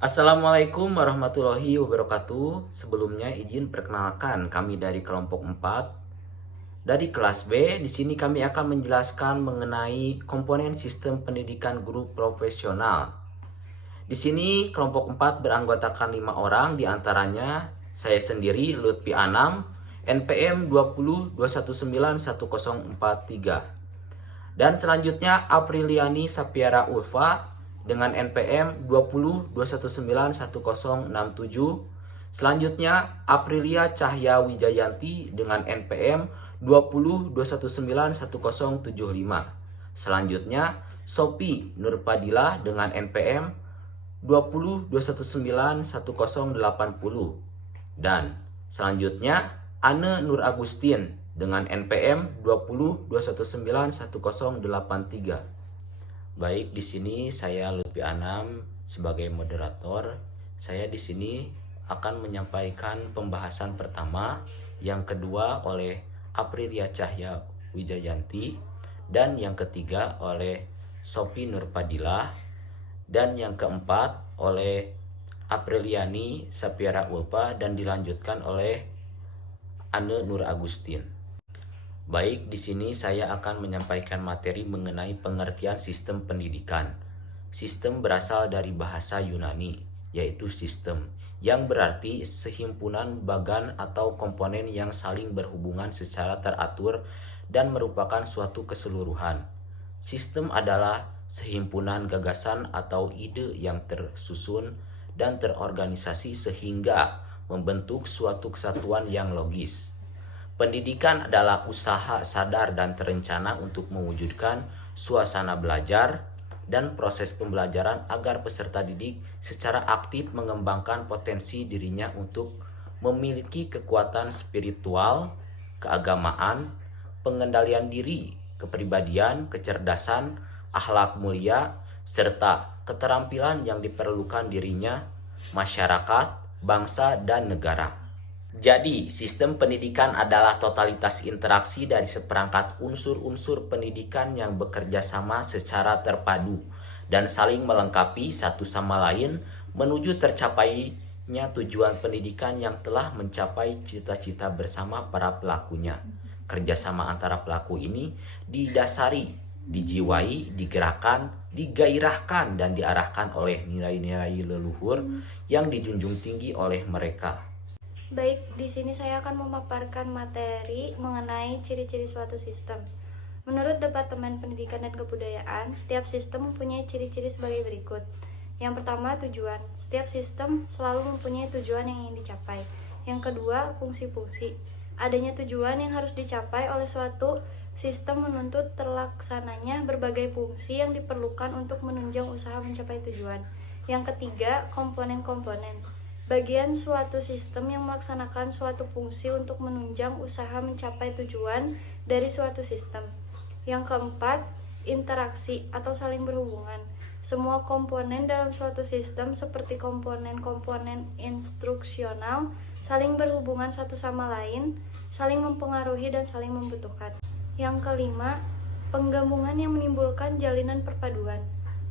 Assalamualaikum warahmatullahi wabarakatuh. Sebelumnya izin perkenalkan kami dari kelompok 4 dari kelas B. Di sini kami akan menjelaskan mengenai komponen sistem pendidikan guru profesional. Di sini kelompok 4 beranggotakan 5 orang, diantaranya saya sendiri Lutfi Anam, NPM 20219104 dan selanjutnya Apriliani Sapiara Ulfa dengan NPM 2021911067. Selanjutnya Aprilia Cahya Wijayanti dengan NPM 2021911075. Selanjutnya Sophie Nurpadila dengan NPM 2021911080. Dan selanjutnya Anne Nur Agustin dengan NPM 2021911083. Baik, di sini saya Lutfi Anam sebagai moderator. Saya di sini akan menyampaikan pembahasan pertama, yang kedua oleh Aprilia Cahya Wijayanti, dan yang ketiga oleh Sophie Nurpadila, dan yang keempat oleh Apriliani Sapiara Ulpa, dan dilanjutkan oleh Anne Nur Agustin. Baik, di sini saya akan menyampaikan materi mengenai pengertian sistem pendidikan. Sistem berasal dari bahasa Yunani, yaitu sistem, yang berarti sehimpunan bagan atau komponen yang saling berhubungan secara teratur dan merupakan suatu keseluruhan. Sistem adalah sehimpunan gagasan atau ide yang tersusun dan terorganisasi sehingga membentuk suatu kesatuan yang logis. Pendidikan adalah usaha sadar dan terencana untuk mewujudkan suasana belajar dan proses pembelajaran agar peserta didik secara aktif mengembangkan potensi dirinya untuk memiliki kekuatan spiritual, keagamaan, pengendalian diri, kepribadian, kecerdasan, akhlak mulia, serta keterampilan yang diperlukan dirinya, masyarakat, bangsa, dan negara. Jadi, sistem pendidikan adalah totalitas interaksi dari seperangkat unsur-unsur pendidikan yang bekerja sama secara terpadu dan saling melengkapi satu sama lain menuju tercapainya tujuan pendidikan yang telah mencapai cita-cita bersama para pelakunya. Kerjasama antara pelaku ini didasari, dijiwai, digerakkan, digairahkan, dan diarahkan oleh nilai-nilai leluhur yang dijunjung tinggi oleh mereka. Baik, di sini saya akan memaparkan materi mengenai ciri-ciri suatu sistem. Menurut Departemen Pendidikan dan Kebudayaan, setiap sistem mempunyai ciri-ciri sebagai berikut. Yang pertama, tujuan. Setiap sistem selalu mempunyai tujuan yang ingin dicapai. Yang kedua, fungsi-fungsi. Adanya tujuan yang harus dicapai oleh suatu sistem menuntut terlaksananya berbagai fungsi yang diperlukan untuk menunjang usaha mencapai tujuan. Yang ketiga, komponen-komponen. Bagian suatu sistem yang melaksanakan suatu fungsi untuk menunjang usaha mencapai tujuan dari suatu sistem. Yang keempat, interaksi atau saling berhubungan. Semua komponen dalam suatu sistem seperti komponen-komponen instruksional saling berhubungan satu sama lain, saling mempengaruhi dan saling membutuhkan. Yang kelima, penggabungan yang menimbulkan jalinan perpaduan.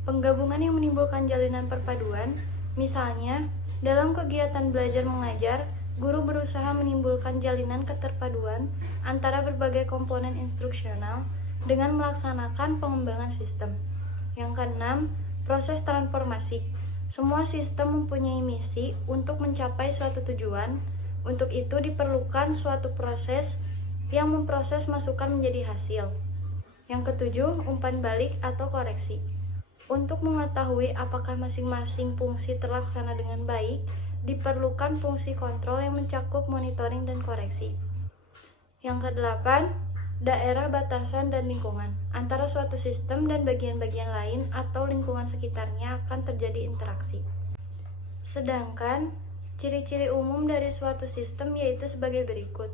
Penggabungan yang menimbulkan jalinan perpaduan, misalnya dalam kegiatan belajar mengajar, guru berusaha menimbulkan jalinan keterpaduan antara berbagai komponen instruksional dengan melaksanakan pengembangan sistem. Yang keenam, proses transformasi. Semua sistem mempunyai misi untuk mencapai suatu tujuan. Untuk itu diperlukan suatu proses yang memproses masukan menjadi hasil. Yang ketujuh, umpan balik atau koreksi. Untuk mengetahui apakah masing-masing fungsi terlaksana dengan baik, diperlukan fungsi kontrol yang mencakup monitoring dan koreksi. Yang kedelapan, daerah batasan dan lingkungan. Antara suatu sistem dan bagian-bagian lain atau lingkungan sekitarnya akan terjadi interaksi. Sedangkan, ciri-ciri umum dari suatu sistem yaitu sebagai berikut.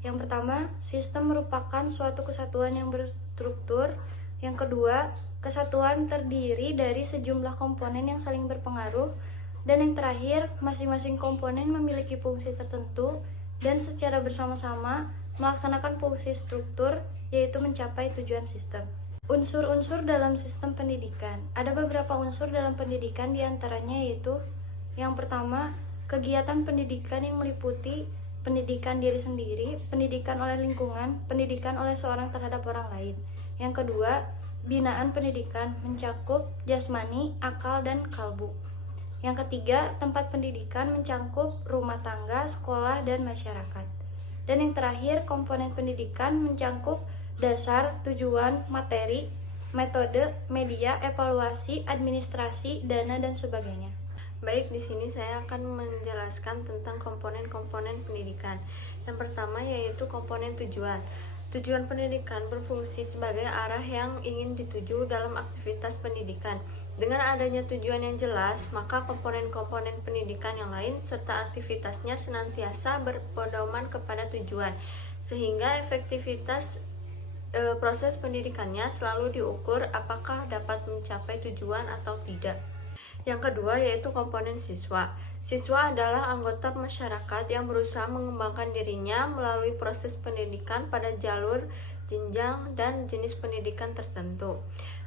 Yang pertama, sistem merupakan suatu kesatuan yang berstruktur. Yang kedua, kesatuan terdiri dari sejumlah komponen yang saling berpengaruh. Dan yang terakhir, masing-masing komponen memiliki fungsi tertentu dan secara bersama-sama melaksanakan fungsi struktur, yaitu mencapai tujuan sistem. Unsur-unsur dalam sistem pendidikan. Ada beberapa unsur dalam pendidikan, diantaranya yaitu Yang pertama, kegiatan pendidikan yang meliputi pendidikan diri sendiri, pendidikan oleh lingkungan, pendidikan oleh seorang terhadap orang lain. Yang kedua, binaan pendidikan mencakup jasmani, akal, dan kalbu. Yang ketiga, tempat pendidikan mencakup rumah tangga, sekolah, dan masyarakat. Dan yang terakhir, komponen pendidikan mencakup dasar, tujuan, materi, metode, media, evaluasi, administrasi, dana, dan sebagainya. Baik, di sini saya akan menjelaskan tentang komponen-komponen pendidikan. Yang pertama yaitu komponen tujuan. Tujuan pendidikan berfungsi sebagai arah yang ingin dituju dalam aktivitas pendidikan. Dengan adanya tujuan yang jelas, maka komponen-komponen pendidikan yang lain serta aktivitasnya senantiasa berpedoman kepada tujuan, sehingga efektivitas proses pendidikannya selalu diukur apakah dapat mencapai tujuan atau tidak. Yang kedua yaitu komponen siswa. Siswa adalah anggota masyarakat yang berusaha mengembangkan dirinya melalui proses pendidikan pada jalur, jenjang, dan jenis pendidikan tertentu.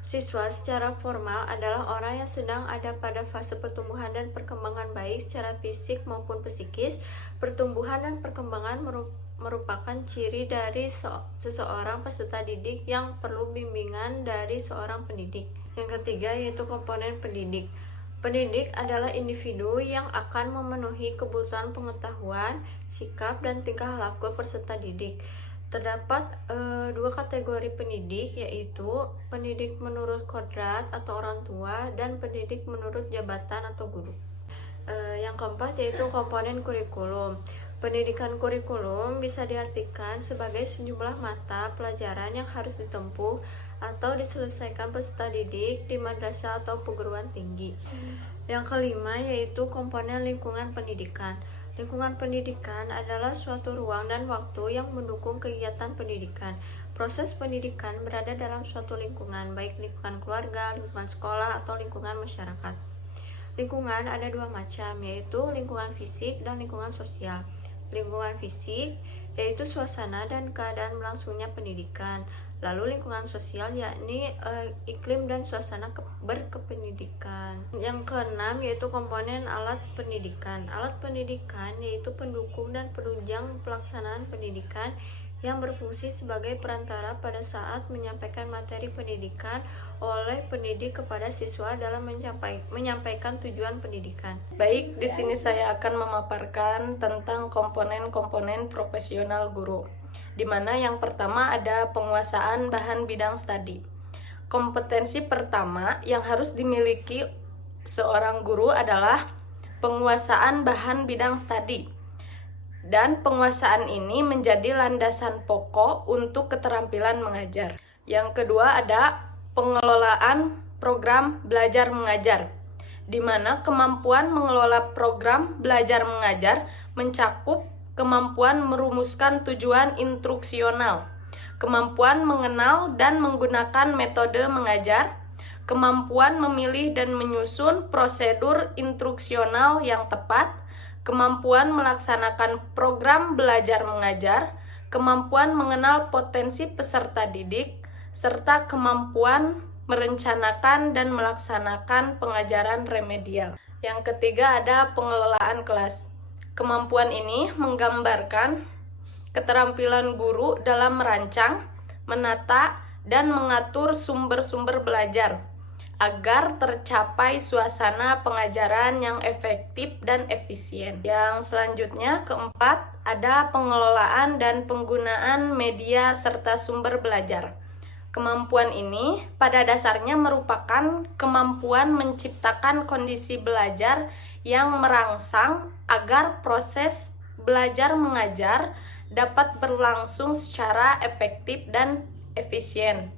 Siswa secara formal adalah orang yang sedang ada pada fase pertumbuhan dan perkembangan baik secara fisik maupun psikis. Pertumbuhan dan perkembangan merupakan ciri dari seseorang peserta didik yang perlu bimbingan dari seorang pendidik. Yang ketiga yaitu komponen pendidik. Pendidik adalah individu yang akan memenuhi kebutuhan pengetahuan, sikap, dan tingkah laku peserta didik. Terdapat dua kategori pendidik, yaitu pendidik menurut kodrat atau orang tua dan pendidik menurut jabatan atau guru. Yang keempat yaitu komponen kurikulum. Pendidikan kurikulum bisa diartikan sebagai sejumlah mata pelajaran yang harus ditempuh atau diselesaikan peserta didik di madrasah atau perguruan tinggi. Yang kelima yaitu komponen lingkungan pendidikan. Lingkungan pendidikan adalah suatu ruang dan waktu yang mendukung kegiatan pendidikan. Proses pendidikan berada dalam suatu lingkungan, baik lingkungan keluarga, lingkungan sekolah, atau lingkungan masyarakat. Lingkungan ada dua macam, yaitu lingkungan fisik dan lingkungan sosial. Lingkungan fisik yaitu suasana dan keadaan berlangsungnya pendidikan. Lalu lingkungan sosial yakni iklim dan suasana berkependidikan. Yang keenam yaitu komponen alat pendidikan. Alat pendidikan yaitu pendukung dan penunjang pelaksanaan pendidikan yang berfungsi sebagai perantara pada saat menyampaikan materi pendidikan oleh pendidik kepada siswa dalam menyampaikan tujuan pendidikan. Baik, di sini saya akan memaparkan tentang komponen-komponen profesional guru, di mana yang pertama ada penguasaan bahan bidang studi. Kompetensi pertama yang harus dimiliki seorang guru adalah penguasaan bahan bidang studi. Dan penguasaan ini menjadi landasan pokok untuk keterampilan mengajar. Yang kedua ada pengelolaan program belajar mengajar, di mana kemampuan mengelola program belajar mengajar mencakup kemampuan merumuskan tujuan instruksional, kemampuan mengenal dan menggunakan metode mengajar, kemampuan memilih dan menyusun prosedur instruksional yang tepat, kemampuan melaksanakan program belajar mengajar, kemampuan mengenal potensi peserta didik, serta kemampuan merencanakan dan melaksanakan pengajaran remedial. Yang ketiga ada pengelolaan kelas. Kemampuan ini menggambarkan keterampilan guru dalam merancang, menata, dan mengatur sumber-sumber belajar agar tercapai suasana pengajaran yang efektif dan efisien. Yang selanjutnya, keempat, ada pengelolaan dan penggunaan media serta sumber belajar. Kemampuan ini pada dasarnya merupakan kemampuan menciptakan kondisi belajar yang merangsang agar proses belajar mengajar dapat berlangsung secara efektif dan efisien.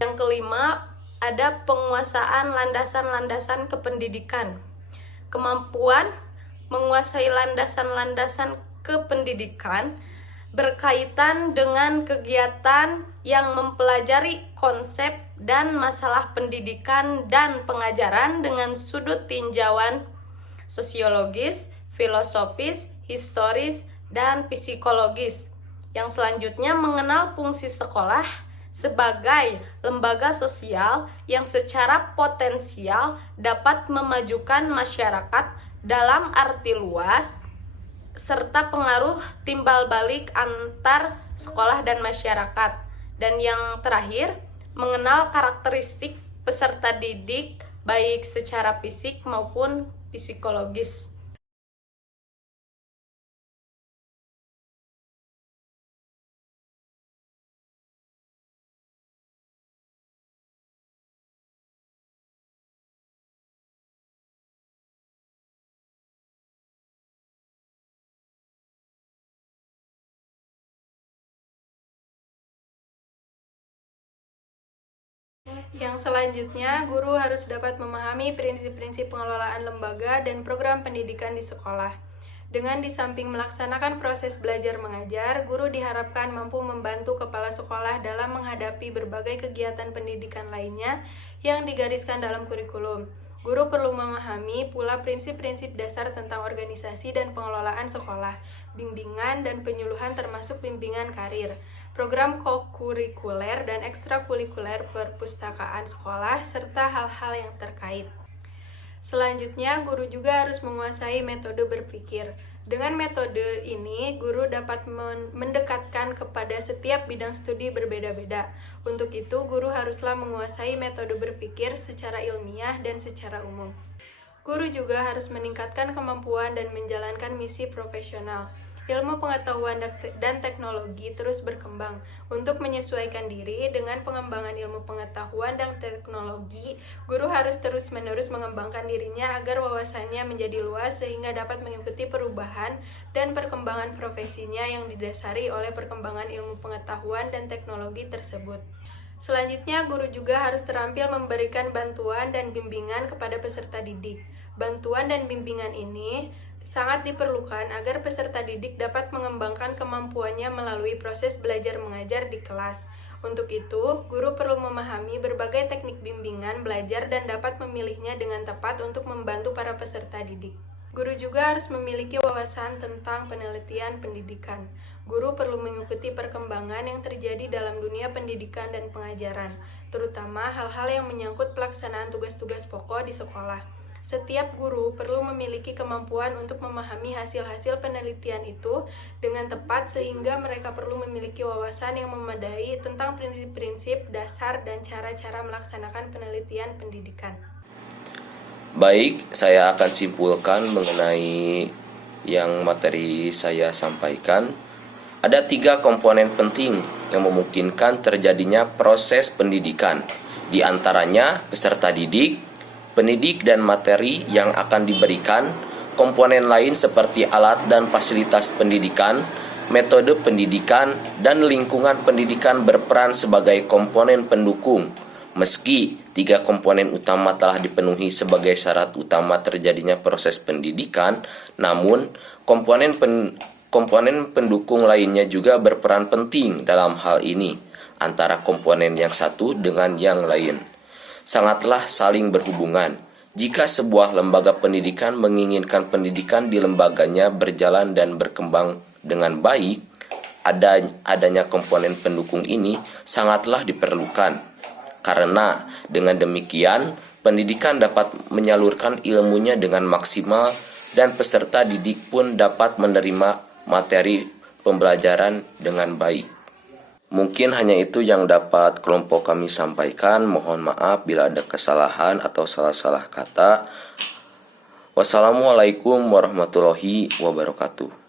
Yang kelima, ada penguasaan landasan-landasan kependidikan. Kemampuan menguasai landasan-landasan kependidikan berkaitan dengan kegiatan yang mempelajari konsep dan masalah pendidikan dan pengajaran dengan sudut tinjauan sosiologis, filosofis, historis, dan psikologis. Yang selanjutnya mengenal fungsi sekolah sebagai lembaga sosial yang secara potensial dapat memajukan masyarakat dalam arti luas, serta pengaruh timbal balik antar sekolah dan masyarakat. Dan yang terakhir, mengenal karakteristik peserta didik baik secara fisik maupun psikologis. Yang selanjutnya, guru harus dapat memahami prinsip-prinsip pengelolaan lembaga dan program pendidikan di sekolah. Dengan di samping melaksanakan proses belajar mengajar, guru diharapkan mampu membantu kepala sekolah dalam menghadapi berbagai kegiatan pendidikan lainnya yang digariskan dalam kurikulum. Guru perlu memahami pula prinsip-prinsip dasar tentang organisasi dan pengelolaan sekolah, bimbingan dan penyuluhan termasuk bimbingan karir, program kokurikuler dan ekstrakurikuler perpustakaan sekolah, serta hal-hal yang terkait. Selanjutnya, guru juga harus menguasai metode berpikir. Dengan metode ini, guru dapat mendekatkan kepada setiap bidang studi berbeda-beda. Untuk itu, guru haruslah menguasai metode berpikir secara ilmiah dan secara umum. Guru juga harus meningkatkan kemampuan dan menjalankan misi profesional. Ilmu pengetahuan dan teknologi terus berkembang. Untuk menyesuaikan diri dengan pengembangan ilmu pengetahuan dan teknologi, guru harus terus-menerus mengembangkan dirinya agar wawasannya menjadi luas sehingga dapat mengikuti perubahan dan perkembangan profesinya yang didasari oleh perkembangan ilmu pengetahuan dan teknologi tersebut. Selanjutnya, guru juga harus terampil memberikan bantuan dan bimbingan kepada peserta didik. Bantuan dan bimbingan ini sangat diperlukan agar peserta didik dapat mengembangkan kemampuannya melalui proses belajar mengajar di kelas. Untuk itu, guru perlu memahami berbagai teknik bimbingan belajar dan dapat memilihnya dengan tepat untuk membantu para peserta didik. Guru juga harus memiliki wawasan tentang penelitian pendidikan. Guru perlu mengikuti perkembangan yang terjadi dalam dunia pendidikan dan pengajaran, terutama hal-hal yang menyangkut pelaksanaan tugas-tugas pokok di sekolah. Setiap guru perlu memiliki kemampuan untuk memahami hasil-hasil penelitian itu dengan tepat sehingga mereka perlu memiliki wawasan yang memadai tentang prinsip-prinsip dasar dan cara-cara melaksanakan penelitian pendidikan. Baik, saya akan simpulkan mengenai yang materi saya sampaikan. Ada 3 komponen penting yang memungkinkan terjadinya proses pendidikan, di antaranya peserta didik, pendidik dan materi yang akan diberikan, komponen lain seperti alat dan fasilitas pendidikan, metode pendidikan, dan lingkungan pendidikan berperan sebagai komponen pendukung. Meski 3 komponen utama telah dipenuhi sebagai syarat utama terjadinya proses pendidikan, namun komponen pendukung lainnya juga berperan penting dalam hal ini, antara komponen yang satu dengan yang lain sangatlah saling berhubungan. Jika sebuah lembaga pendidikan menginginkan pendidikan di lembaganya berjalan dan berkembang dengan baik, adanya komponen pendukung ini sangatlah diperlukan. Karena dengan demikian, pendidikan dapat menyalurkan ilmunya dengan maksimal dan peserta didik pun dapat menerima materi pembelajaran dengan baik. Mungkin hanya itu yang dapat kelompok kami sampaikan. Mohon maaf bila ada kesalahan atau salah-salah kata. Wassalamualaikum warahmatullahi wabarakatuh.